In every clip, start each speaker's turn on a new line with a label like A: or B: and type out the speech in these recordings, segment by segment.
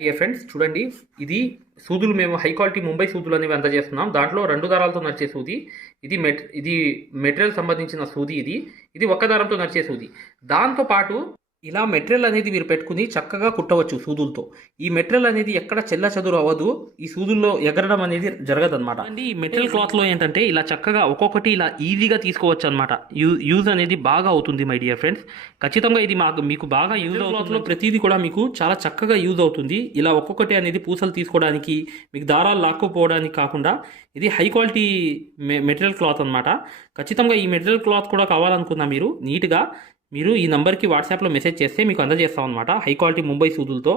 A: ఏ friends చూడండి ఇది సూదులు మేము హై క్వాలిటీ ముంబై సూదులు అనేవి అందజేస్తున్నాం. దాంట్లో రెండు దారాలతో నడిచే సూది ఇది మెట్ ఇది మెటీరియల్ సంబంధించిన సూది ఇది. ఇది ఒక్క దారంతో నడిచే సూది. దాంతో పాటు ఇలా మెటీరియల్ అనేది మీరు పెట్టుకుని చక్కగా కుట్టవచ్చు సూదులతో. ఈ మెటీరియల్ అనేది ఎక్కడ చెల్ల చెదురు అవ్వదు. ఈ సూదుల్లో ఎగరడం అనేది జరగదన్నమాట. అండి ఈ మెటీరియల్ క్లాత్లో ఏంటంటే ఇలా చక్కగా ఒక్కొక్కటి ఇలా ఈజీగా తీసుకోవచ్చు అనమాట యూజ్ అనేది బాగా అవుతుంది మై డియర్ ఫ్రెండ్స్. ఖచ్చితంగా ఇది మాకు మీకు బాగా యూజ్ అవుతుందో. ప్రతిదీ కూడా మీకు చాలా చక్కగా యూజ్ అవుతుంది. ఇలా ఒక్కొక్కటి అనేది పూసలు తీసుకోవడానికి మీకు దారాలు లాక్కుపోవడానికి కాకుండా ఇది హై క్వాలిటీ మె మెటీరియల్ క్లాత్ అనమాట ఖచ్చితంగా ఈ మెటీరియల్ క్లాత్ కూడా కావాలనుకున్నా మీరు నీట్గా మీరు ఈ నెంబర్కి వాట్సాప్లో మెసేజ్ చేస్తే మీకు అందజేస్తాం అనమాట హై క్వాలిటీ ముంబై సూదులతో.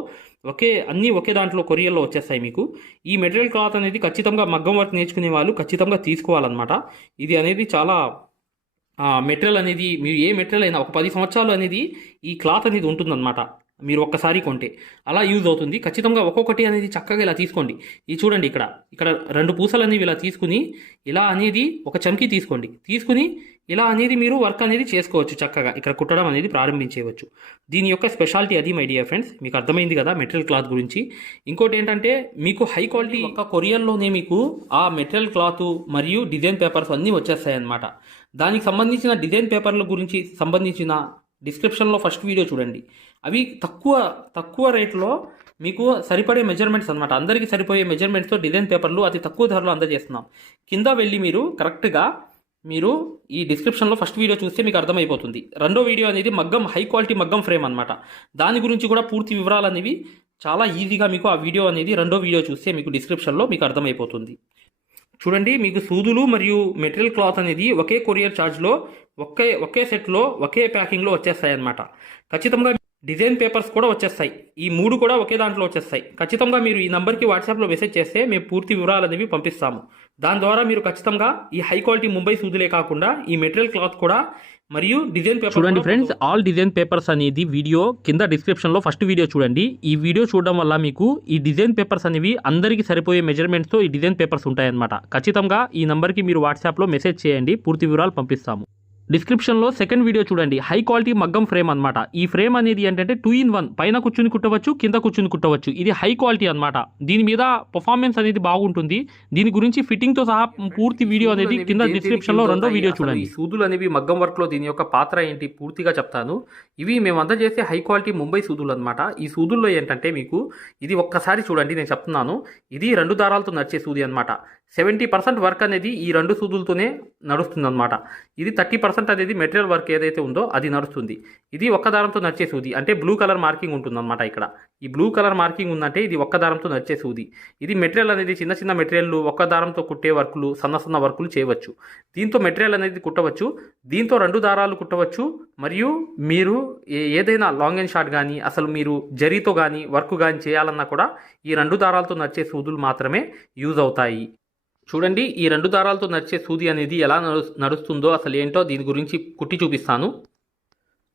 A: ఒకే అన్నీ ఒకే దాంట్లో కొరియర్లో వచ్చేస్తాయి మీకు. ఈ మెటీరియల్ క్లాత్ అనేది ఖచ్చితంగా మగ్గం వర్క్ నేర్చుకునే వాళ్ళు ఖచ్చితంగా తీసుకోవాలన్నమాట. ఇది అనేది చాలా మెటీరియల్ అనేది మీరు ఏ మెటీరియల్ అయినా ఒక పది సంవత్సరాలు అనేది ఈ క్లాత్ అనేది ఉంటుందన్నమాట. మీరు ఒక్కసారి కొంటే. అలా యూజ్ అవుతుంది. ఖచ్చితంగా ఒక్కొక్కటి అనేది చక్కగా ఇలా తీసుకోండి. ఇది చూడండి ఇక్కడ. ఇక్కడ రెండు పూసలు అనేవి ఇలా తీసుకుని ఇలా అనేది ఒక చమ్కి తీసుకోండి. తీసుకుని ఇలా అనేది మీరు వర్క్ అనేది చేసుకోవచ్చు చక్కగా. ఇక్కడ కుట్టడం అనేది ప్రారంభించేయవచ్చు. దీని యొక్క స్పెషాలిటీ అది మై డియర్ ఫ్రెండ్స్. మీకు అర్థమైంది కదా మెటీరియల్ క్లాత్ గురించి. ఇంకోటి ఏంటంటే మీకు హై క్వాలిటీ ఒక కొరియర్లోనే మీకు ఆ మెటీరియల్ క్లాత్ మరియు డిజైన్ పేపర్స్ అన్నీ వచ్చేస్తాయి అన్నమాట దానికి సంబంధించిన డిజైన్ పేపర్ల గురించి సంబంధించిన డిస్క్రిప్షన్లో ఫస్ట్ వీడియో చూడండి. అవి తక్కువ తక్కువ రేట్లో మీకు సరిపడే మెజర్మెంట్స్ అనమాట అందరికీ సరిపోయే మెజర్మెంట్స్తో డిజైన్ పేపర్లు అతి తక్కువ ధరలో అందజేస్తున్నాం. కింద వెళ్ళి మీరు కరెక్ట్గా మీరు ఈ డిస్క్రిప్షన్లో ఫస్ట్ వీడియో చూస్తే మీకు అర్థమైపోతుంది. రెండో వీడియో అనేది మగ్గం హై క్వాలిటీ మగ్గం ఫ్రేమ్ అనమాట దాని గురించి కూడా పూర్తి వివరాలు అనేవి చాలా ఈజీగా మీకు ఆ వీడియో అనేది రెండో వీడియో చూస్తే మీకు డిస్క్రిప్షన్లో మీకు అర్థమైపోతుంది. చూడండి మీకు సూదులు మరియు మెటీరియల్ క్లాత్ అనేది ఒకే కొరియర్ ఛార్జ్లో ఒకే ఒకే సెట్లో ఒకే ప్యాకింగ్లో వచ్చేస్తాయి అన్నమాట. ఖచ్చితంగా డిజైన్ పేపర్స్ కూడా వచ్చేస్తాయి. ఈ మూడు కూడా ఒకే దాంట్లో వచ్చేస్తాయి. ఖచ్చితంగా మీరు ఈ నెంబర్కి వాట్సాప్లో మెసేజ్ చేస్తే మేము పూర్తి వివరాలు అనేవి పంపిస్తాము. దాని ద్వారా మీరు ఖచ్చితంగా ఈ హై క్వాలిటీ ముంబై సూదులే కాకుండా ఈ మెటీరియల్ క్లాత్ కూడా మరియు డిజైన్ పేపర్ చూడండి ఫ్రెండ్స్ ఆల్ డిజైన్ పేపర్స్ అనేది వీడియో కింద డిస్క్రిప్షన్లో ఫస్ట్ వీడియో చూడండి. ఈ వీడియో చూడడం వల్ల మీకు ఈ డిజైన్ పేపర్స్ అనేవి అందరికీ సరిపోయే మెజర్మెంట్స్తో ఈ డిజైన్ పేపర్స్ ఉంటాయన్నమాట. ఖచ్చితంగా ఈ నంబర్కి మీరు వాట్సాప్లో మెసేజ్ చేయండి. పూర్తి వివరాలు పంపిస్తాము. డిస్క్రిప్షన్లో సెకండ్ వీడియో చూడండి. హై క్వాలిటీ మగ్గం ఫ్రేమ్ అనమాట ఈ ఫ్రేమ్ అనేది ఏంటంటే టూ ఇన్ వన్ పైన కూర్చుని కుట్టవచ్చు కింద కూర్చుని కుట్టవచ్చు. ఇది హై క్వాలిటీ అనమాట దీని మీద పర్ఫార్మెన్స్ అనేది బాగుంటుంది. దీని గురించి ఫిట్టింగ్తో సహా పూర్తి వీడియో అనేది కింద డిస్క్రిప్షన్లో రెండో వీడియో చూడండి. సూదులు అనేవి మగ్గం వర్క్లో దీని యొక్క పాత్ర ఏంటి పూర్తిగా చెప్తాను. ఇవి మేము అందజేసే హై క్వాలిటీ ముంబై సూదులు అనమాట ఈ సూదుల్లో ఏంటంటే మీకు ఇది ఒక్కసారి చూడండి నేను చెప్తున్నాను. ఇది రెండు దారాలతో నడిచే సూది అనమాట సెవెంటీ పర్సెంట్ వర్క్ అనేది ఈ రెండు సూదులతోనే నడుస్తుందన్నమాట. ఇది థర్టీ పర్సెంట్ అనేది మెటీరియల్ వర్క్ ఏదైతే ఉందో అది నడుస్తుంది. ఇది ఒక్క దారంతో నడిచే సూది. అంటే బ్లూ కలర్ మార్కింగ్ ఉంటుందన్నమాట ఇక్కడ. ఈ బ్లూ కలర్ మార్కింగ్ ఉందంటే ఇది ఒక్క దారంతో నడిచే సూది. ఇది మెటీరియల్ అనేది చిన్న చిన్న మెటీరియల్ ఒక్క దారంతో కుట్టే వర్కులు సన్న సన్న వర్కులు చేయవచ్చు. దీంతో మెటీరియల్ అనేది కుట్టవచ్చు. దీంతో రెండు దారాలు కుట్టవచ్చు. మరియు మీరు ఏ- ఏదైనా లాంగ్ అండ్ షార్ట్ కానీ అసలు మీరు జరీతో కానీ వర్క్ కానీ చేయాలన్నా కూడా ఈ రెండు దారాలతో నడిచే సూదులు మాత్రమే యూజ్ అవుతాయి. చూడండి ఈ రెండు దారాలతో నడిచే సూది అనేది ఎలా నడు నడుస్తుందో అసలు ఏంటో దీని గురించి కుట్టి చూపిస్తాను.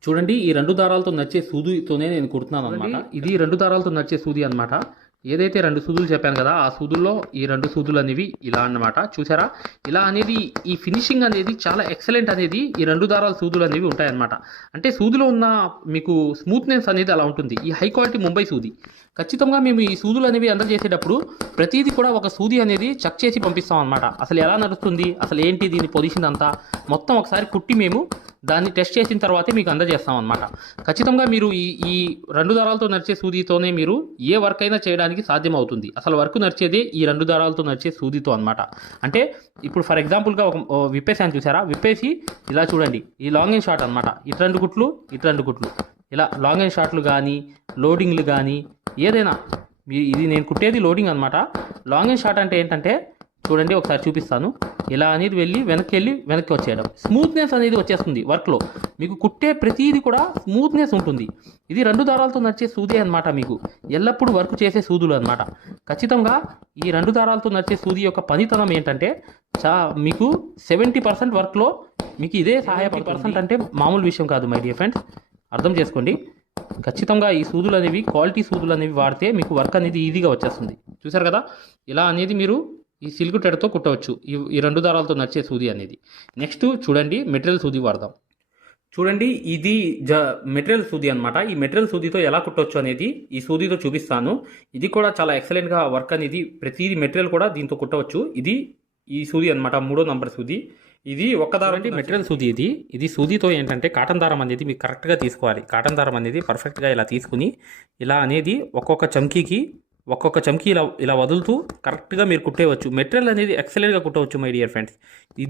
A: చూడండి ఈ రెండు దారాలతో నడిచే సూదితోనే నేను కుడుతున్నాను అనమాట ఇది రెండు దారాలతో నడిచే సూది అన్నమాట. ఏదైతే రెండు సూదులు చెప్పాను కదా ఆ సూదుల్లో ఈ రెండు సూదులు అనేవి ఇలా అన్నమాట. చూసారా? ఇలా అనేది ఈ ఫినిషింగ్ అనేది చాలా ఎక్సలెంట్ అనేది ఈ రెండు దారాల సూదులు అనేవి ఉంటాయన్నమాట. అంటే సూదిలో ఉన్న మీకు స్మూత్నెస్ అనేది అలా ఉంటుంది. ఈ హై క్వాలిటీ ముంబై సూది. ఖచ్చితంగా మేము ఈ సూదులు అనేవి అందజేసేటప్పుడు ప్రతిదీ కూడా ఒక సూది అనేది చెక్ చేసి పంపిస్తాం అనమాట అసలు ఎలా నడుస్తుంది? అసలు ఏంటి దీని పొజిషన్ అంతా? మొత్తం ఒకసారి కుట్టి మేము దాన్ని టెస్ట్ చేసిన తర్వాతే మీకు అందజేస్తాం అనమాట ఖచ్చితంగా మీరు ఈ ఈ రెండు దారాలతో నడిచే సూదితోనే మీరు ఏ వర్క్ అయినా చేయడానికి సాధ్యం అవుతుంది అసలు వర్క్ నడిచేదే ఈ రెండు దారాలతో నడిచే సూదితో అనమాట అంటే ఇప్పుడు ఫర్ ఎగ్జాంపుల్గా ఒక ఓ విప్పేసాను చూసారా? విప్పేసి ఇలా చూడండి. ఈ లాంగ్ అండ్ షార్ట్ అనమాట ఇటు రెండు కుట్లు ఇటు రెండు కుట్లు. ఇలా లాంగ్ అండ్ షార్ట్లు కానీ లోడింగ్లు కానీ ఏదైనా మీ- ఇది నేను కుట్టేది లోడింగ్ అనమాట లాంగ్ అండ్ షార్ట్ అంటే ఏంటంటే చూడండి ఒకసారి చూపిస్తాను. ఇలా అనేది వెళ్ళి వెనక్కి వెళ్ళి వెనక్కి వచ్చేయడం. స్మూత్నెస్ అనేది వచ్చేస్తుంది వర్క్లో. మీకు కుట్టే ప్రతిదీ కూడా స్మూత్నెస్ ఉంటుంది. ఇది రెండు దారాలతో నడిచే సూది అనమాట మీకు. ఎల్లప్పుడూ వర్క్ చేసే సూదులు అనమాట ఖచ్చితంగా ఈ రెండు దారాలతో నడిచే సూది యొక్క పనితనం ఏంటంటే చా మీకు సెవెంటీ పర్సెంట్ వర్క్లో మీకు ఇదే సహాయపడి పర్సెంట్ అంటే మామూలు విషయం కాదు మై డియర్ ఫ్రెండ్స్ అర్థం చేసుకోండి. ఖచ్చితంగా ఈ సూదులు అనేవి క్వాలిటీ సూదులు అనేవి వాడితే మీకు వర్క్ అనేది ఈజీగా వచ్చేస్తుంది. చూసారు కదా? ఇలా అనేది మీరు ఈ సిల్క్ టెడ్తో కుట్టవచ్చు. ఈ ఈ రెండు దారాలతో నడిచే సూది అనేది. నెక్స్ట్ చూడండి మెటీరియల్ సూది వాడదాం. చూడండి ఇది జ మెటీరియల్ సూది అనమాట ఈ మెటీరియల్ సూదితో ఎలా కుట్టొచ్చు అనేది ఈ సూదితో చూపిస్తాను. ఇది కూడా చాలా ఎక్సలెంట్గా వర్క్ అనేది ప్రతిదీ మెటీరియల్ కూడా దీంతో కుట్టవచ్చు. ఇది ఈ సూది అనమాట మూడో నంబర్ సూది. ఇది ఒక్క దారం మెటీరియల్ సూది ఇది. ఇది సూదితో ఏంటంటే కాటన్ దారం అనేది మీకు కరెక్ట్గా తీసుకోవాలి. కాటన్ దారం అనేది పర్ఫెక్ట్గా ఇలా తీసుకుని ఇలా అనేది ఒక్కొక్క చమ్కీకి ఒక్కొక్క చమ్కీ ఇలా ఇలా వదులుతూ కరెక్ట్గా మీరు కుట్టేయవచ్చు. మెటీరియల్ అనేది ఎక్సలెంట్గా కుట్టవచ్చు మై డియర్ ఫ్రెండ్స్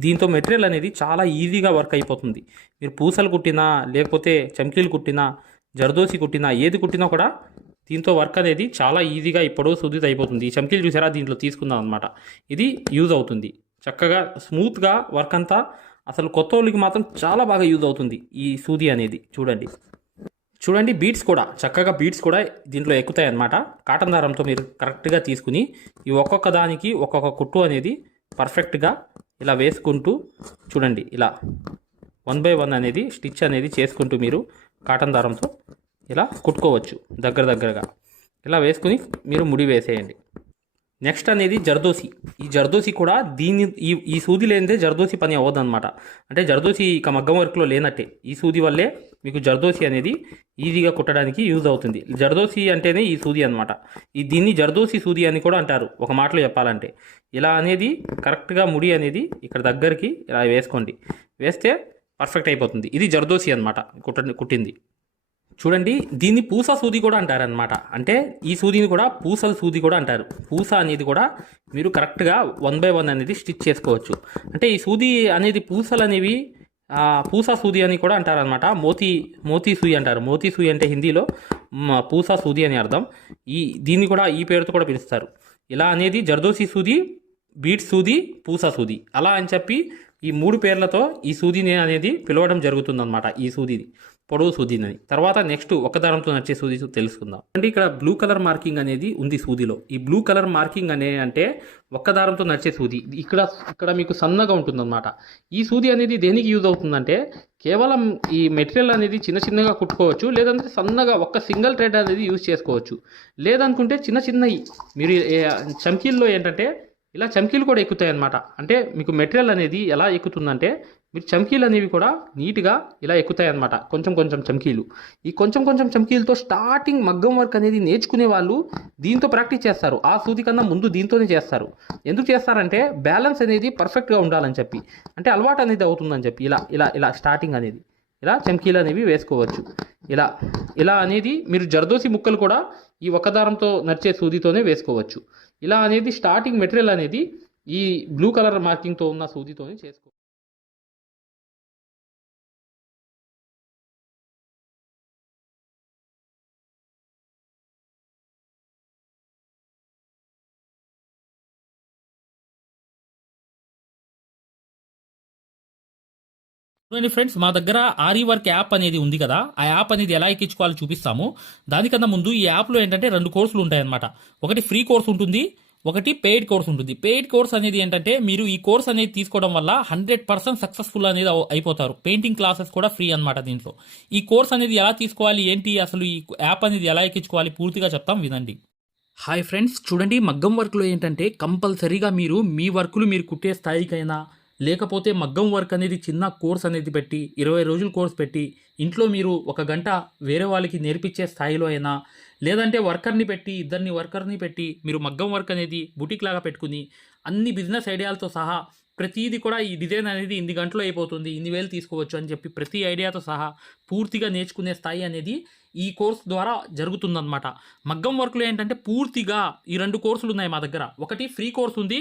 A: దీంతో మెటీరియల్ అనేది చాలా ఈజీగా వర్క్ అయిపోతుంది. మీరు పూసలు కుట్టినా లేకపోతే చమ్కీలు కుట్టినా జర్దోసి కుట్టినా ఏది కుట్టినా కూడా దీంతో వర్క్ అనేది చాలా ఈజీగా ఇప్పుడు శుద్ధిత అయిపోతుంది. ఈ చమ్కీలు చూసారా? దీంట్లో తీసుకుందాం అనమాట ఇది యూజ్ అవుతుంది. చక్కగా స్మూత్గా వర్క్ అంతా అసలు కొత్త వాళ్ళకి మాత్రం చాలా బాగా యూజ్ అవుతుంది ఈ సూది అనేది. చూడండి. చూడండి బీట్స్ కూడా. చక్కగా బీట్స్ కూడా దీంట్లో ఎక్కుతాయి అన్నమాట కాటన్ దారంతో మీరు కరెక్ట్గా తీసుకుని ఈ ఒక్కొక్క దానికి ఒక్కొక్క కుట్టు అనేది పర్ఫెక్ట్గా ఇలా వేసుకుంటూ చూడండి ఇలా వన్ బై వన్ అనేది స్టిచ్ అనేది చేసుకుంటూ మీరు కాటన్ దారంతో ఇలా కుట్టుకోవచ్చు దగ్గర దగ్గరగా. ఇలా వేసుకుని మీరు ముడి వేసేయండి. నెక్స్ట్ అనేది జర్దోసి. ఈ జర్దోసి కూడా దీని ఈ ఈ సూది లేనిదే జర్దోసి పని అవ్వదు అనమాట అంటే జర్దోసి ఇక మగ్గం వర్క్లో లేనట్టే. ఈ సూది వల్లే మీకు జర్దోసి అనేది ఈజీగా కుట్టడానికి యూజ్ అవుతుంది. జర్దోసి అంటేనే ఈ సూది అనమాట ఈ దీన్ని జర్దోసి సూది అని కూడా అంటారు. ఒక మాటలో చెప్పాలంటే. ఇలా అనేది కరెక్ట్గా ముడి అనేది ఇక్కడ దగ్గరికి ఇలా వేసుకోండి. వేస్తే పర్ఫెక్ట్ అయిపోతుంది. ఇది జర్దోసి అనమాట కుట్ట కుట్టింది. చూడండి దీన్ని పూస సూది కూడా అంటారనమాట అంటే ఈ సూదిని కూడా పూసల సూది కూడా అంటారు. పూస అనేది కూడా మీరు కరెక్ట్గా వన్ బై వన్ అనేది స్టిచ్ చేసుకోవచ్చు. అంటే ఈ సూది అనేది పూసలు అనేవి పూస సూది అని కూడా అంటారనమాట మోతీ మోతీ సూయి అంటారు. మోతీ సూయి అంటే హిందీలో పూస సూది అని అర్థం. ఈ దీన్ని కూడా ఈ పేరుతో కూడా పిలుస్తారు. ఇలా అనేది జర్దోసి సూది బీట్ సూది పూస సూది. అలా అని చెప్పి ఈ మూడు పేర్లతో ఈ సూదిని అనేది పిలవడం జరుగుతుందన్నమాట ఈ సూదిని పొడవు సూదిని తర్వాత నెక్స్ట్ ఒక దారంతో నచ్చే సూది తెలుసుకుందాం. అంటే ఇక్కడ బ్లూ కలర్ మార్కింగ్ అనేది ఉంది సూదిలో. ఈ బ్లూ కలర్ మార్కింగ్ అనే అంటే ఒక్క దారంతో నడిచే సూది. ఇక్కడ ఇక్కడ మీకు సన్నగా ఉంటుందన్నమాట. ఈ సూది అనేది దేనికి యూజ్ అవుతుందంటే కేవలం ఈ మెటీరియల్ అనేది చిన్న చిన్నగా కుట్టుకోవచ్చు లేదంటే సన్నగా ఒక్క సింగిల్ థ్రెడ్ అనేది యూజ్ చేసుకోవచ్చు. లేదనుకుంటే చిన్న చిన్నవి మీరు చంకీల్లో చమ్కీల్లో ఏంటంటే ఇలా చమ్కీలు కూడా ఎక్కుతాయి అన్నమాట అంటే మీకు మెటీరియల్ అనేది ఎలా ఎక్కుతుందంటే మీరు చమ్కీలు అనేవి కూడా నీట్గా ఇలా ఎక్కుతాయి అన్నమాట కొంచెం కొంచెం చమ్కీలు. ఈ కొంచెం కొంచెం చమ్కీలతో స్టార్టింగ్ మగ్గం వర్క్ అనేది నేర్చుకునే వాళ్ళు దీంతో ప్రాక్టీస్ చేస్తారు. ఆ సూది కన్నా ముందు దీంతోనే చేస్తారు. ఎందుకు చేస్తారంటే బ్యాలెన్స్ అనేది పర్ఫెక్ట్గా ఉండాలని చెప్పి. అంటే అలవాటు అనేది అవుతుందని చెప్పి. ఇలా ఇలా ఇలా స్టార్టింగ్ అనేది. ఇలా చమ్కీలు అనేవి వేసుకోవచ్చు. ఇలా ఇలా అనేది మీరు జర్దోసి ముక్కలు కూడా ఈ ఒక్క దారంతో నడిచే సూదితోనే వేసుకోవచ్చు. ఇలా అనేది స్టార్టింగ్ మెటీరియల్ అనేది ఈ బ్లూ కలర్ మార్కింగ్తో ఉన్న సూదితోనే చేసుకో చూడండి ఫ్రెండ్స్ మా దగ్గర ఆరి వర్క్ యాప్ అనేది ఉంది కదా. ఆ యాప్ అనేది ఎలా ఎక్కించుకోవాలో చూపిస్తాము. దానికన్నా ముందు ఈ యాప్లో ఏంటంటే రెండు కోర్సులు ఉంటాయన్నమాట. ఒకటి ఫ్రీ కోర్స్ ఉంటుంది ఒకటి పెయిడ్ కోర్స్ ఉంటుంది. పెయిడ్ కోర్స్ అనేది ఏంటంటే మీరు ఈ కోర్స్ అనేది తీసుకోవడం వల్ల హండ్రెడ్ పర్సెంట్ సక్సెస్ఫుల్ అనేది అయిపోతారు. పెయింటింగ్ క్లాసెస్ కూడా ఫ్రీ అనమాట దీంట్లో. ఈ కోర్స్ అనేది ఎలా తీసుకోవాలి ఏంటి అసలు ఈ యాప్ అనేది ఎలా ఎక్కించుకోవాలి పూర్తిగా చెప్తాం వినండి. హాయ్ ఫ్రెండ్స్ చూడండి మగ్గం వర్క్లో ఏంటంటే కంపల్సరీగా మీరు మీ వర్కులు మీరు కుట్టే స్థాయికైనా లేకపోతే మగ్గం వర్క్ అనేది చిన్న కోర్స్ అనేది పెట్టి ఇరవై రోజులు కోర్స్ పెట్టి ఇంట్లో మీరు ఒక గంట వేరే వాళ్ళకి నేర్పించే స్థాయిలో అయినా లేదంటే వర్కర్ని పెట్టి ఇద్దరిని వర్కర్ని పెట్టి మీరు మగ్గం వర్క్ అనేది బుటిక్ లాగా పెట్టుకుని అన్ని బిజినెస్ ఐడియాలతో సహా ప్రతిదీ కూడా ఈ డిజైన్ అనేది ఇన్ని గంటలో అయిపోతుంది ఇన్ని వేలు తీసుకోవచ్చు అని చెప్పి ప్రతి ఐడియాతో సహా పూర్తిగా నేర్చుకునే స్థాయి అనేది ఈ కోర్స్ ద్వారా జరుగుతుందన్నమాట. మగ్గం వర్క్లో ఏంటంటే పూర్తిగా ఈ రెండు కోర్సులు ఉన్నాయి మా దగ్గర. ఒకటి ఫ్రీ కోర్స్ ఉంది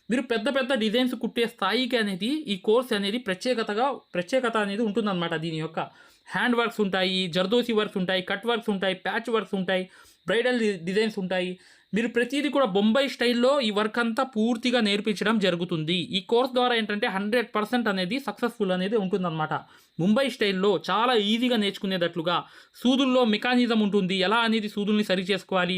A: మీరు పెద్ద పెద్ద డిజైన్స్ కుట్టే స్థాయికి అనేది ఈ కోర్స్ అనేది ప్రత్యేకతగా ప్రత్యేకత అనేది ఉంటుందన్నమాట దీని యొక్క. హ్యాండ్ వర్క్స్ ఉంటాయి జర్దోసి వర్క్స్ ఉంటాయి కట్ వర్క్స్ ఉంటాయి ప్యాచ్ వర్క్స్ ఉంటాయి బ్రైడల్ డిజైన్స్ ఉంటాయి. మీరు ప్రతిదీ కూడా బొంబాయి స్టైల్లో ఈ వర్క్ అంతా పూర్తిగా నేర్పించడం జరుగుతుంది. ఈ కోర్స్ ద్వారా ఏంటంటే హండ్రెడ్ పర్సెంట్ అనేది సక్సెస్ఫుల్ అనేది ఉంటుందన్నమాట. ముంబై స్టైల్లో చాలా ఈజీగా నేర్చుకునేటట్లుగా సూదుల్లో మెకానిజం ఉంటుంది. ఎలా అనేది సూదుల్ని సరి చేసుకోవాలి?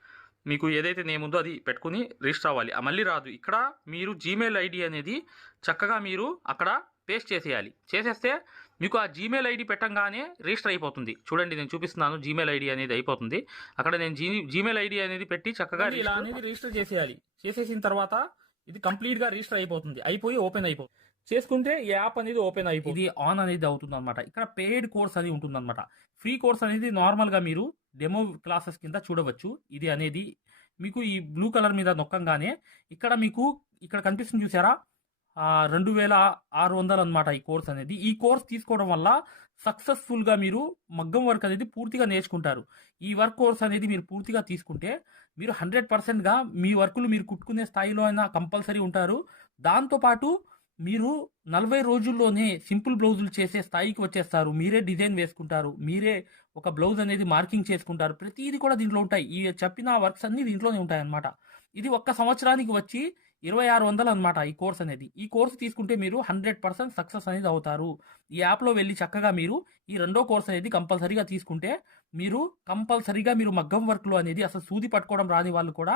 B: మీకు ఏదైతే నేమ్ ఉందో అది పెట్టుకుని రిజిస్టర్ అవ్వాలి. ఆ మళ్ళీ రాదు. ఇక్కడ మీరు జీమెయిల్ ఐడి అనేది చక్కగా మీరు అక్కడ పేస్ట్ చేసేయాలి. చేసేస్తే మీకు ఆ జీమెయిల్ ఐడి పెట్టంగానే రిజిస్టర్ అయిపోతుంది. చూడండి నేను చూపిస్తున్నాను జీమెయిల్ ఐడి అనేది అయిపోతుంది. అక్కడ నేను జీ జీమెయిల్ ఐడి అనేది పెట్టి చక్కగా ఇలా అనేది రిజిస్టర్ చేసేయాలి. చేసేసిన తర్వాత ఇది కంప్లీట్గా రిజిస్టర్ అయిపోతుంది. అయిపోయి ఓపెన్ అయిపోతుంది. చేసుకుంటే ఈ యాప్ అనేది ఓపెన్ అయిపోయి ఇది ఆన్ అనేది అవుతుంది అనమాట ఇక్కడ పెయిడ్ కోర్స్ అనేది ఉంటుంది అనమాట ఫ్రీ కోర్స్ అనేది నార్మల్గా మీరు డెమో క్లాసెస్ కింద చూడవచ్చు. ఇది అనేది మీకు ఈ బ్లూ కలర్ మీద నొక్కంగానే ఇక్కడ మీకు ఇక్కడ కనిపిస్తుంది చూసారా? రెండు వేల ఆరు వందలు అనమాట ఈ కోర్స్ అనేది. ఈ కోర్స్ తీసుకోవడం వల్ల సక్సెస్ఫుల్గా మీరు మగ్గం వర్క్ అనేది పూర్తిగా నేర్చుకుంటారు. ఈ వర్క్ కోర్స్ అనేది మీరు పూర్తిగా తీసుకుంటే మీరు హండ్రెడ్ పర్సెంట్గా మీ వర్కులు మీరు కుట్టుకునే స్థాయిలో అయినా కంపల్సరీ ఉంటారు. దాంతోపాటు మీరు నలభై రోజుల్లోనే సింపుల్ బ్లౌజులు చేసే స్థాయికి వచ్చేస్తారు. మీరే డిజైన్ వేసుకుంటారు. మీరే ఒక బ్లౌజ్ అనేది మార్కింగ్ చేసుకుంటారు. ప్రతిదీ కూడా దీంట్లో ఉంటాయి. ఈ చెప్పిన వర్క్స్ అన్ని దీంట్లోనే ఉంటాయి అనమాట ఇది ఒక్క సంవత్సరానికి వచ్చి ఇరవై ఆరు వందలు అనమాట ఈ కోర్స్ అనేది. ఈ కోర్స్ తీసుకుంటే మీరు హండ్రెడ్ పర్సెంట్ సక్సెస్ అనేది అవుతారు. ఈ యాప్లో వెళ్ళి చక్కగా మీరు ఈ రెండో కోర్స్ అనేది కంపల్సరీగా తీసుకుంటే మీరు కంపల్సరీగా మీరు మగ్గం వర్క్లో అనేది అసలు సూది పట్టుకోవడం రాని వాళ్ళు కూడా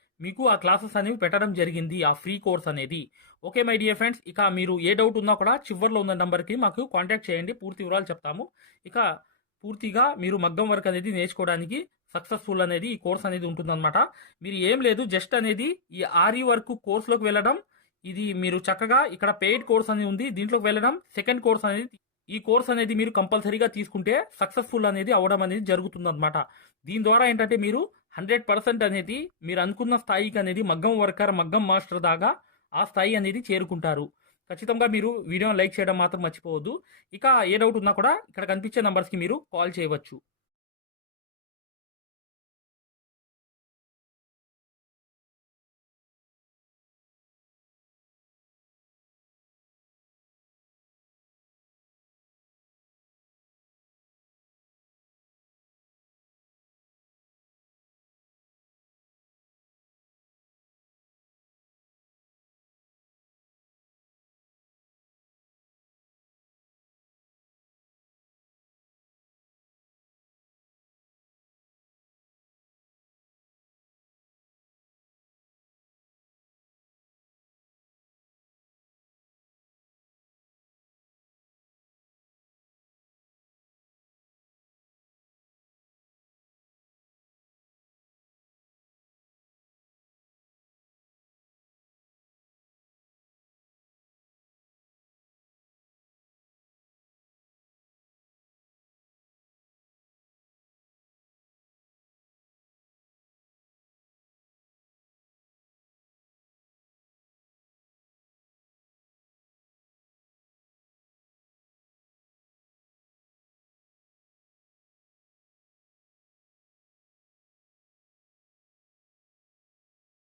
B: మీకు ఆ క్లాసెస్ అనేవి పెట్టడం జరిగింది ఆ ఫ్రీ కోర్స్ అనేది. ఓకే మై డియర్ ఫ్రెండ్స్ ఇక మీరు ఏ డౌట్ ఉన్నా కూడా చివర్లో ఉన్న నెంబర్కి మాకు కాంటాక్ట్ చేయండి పూర్తి వివరాలు చెప్తాము. ఇక పూర్తిగా మీరు మగ్గం వర్క్ అనేది నేర్చుకోవడానికి సక్సెస్ఫుల్ అనేది ఈ కోర్స్ అనేది ఉంటుందన్నమాట. మీరు ఏం లేదు జస్ట్ అనేది ఈ ఆర్ఈ వర్క్ కోర్సులోకి వెళ్ళడం. ఇది మీరు చక్కగా ఇక్కడ పెయిడ్ కోర్స్ అనేది ఉంది దీంట్లోకి వెళ్ళడం. సెకండ్ కోర్స్ అనేది ఈ కోర్స్ అనేది మీరు కంపల్సరీగా తీసుకుంటే సక్సెస్ఫుల్ అనేది అవడం అనేది జరుగుతుందన్నమాట. దీని ద్వారా ఏంటంటే మీరు హండ్రెడ్ పర్సెంట్ అనేది మీరు అనుకున్న స్థాయికి అనేది మగ్గం వర్కర్ మగ్గం మాస్టర్ దాకా ఆ స్థాయి అనేది చేరుకుంటారు. ఖచ్చితంగా మీరు వీడియోని లైక్ చేయడం మాత్రం మర్చిపోవద్దు. ఇక ఏ డౌట్ ఉన్నా కూడా ఇక్కడ కనిపించే నంబర్స్కి మీరు కాల్ చేయవచ్చు.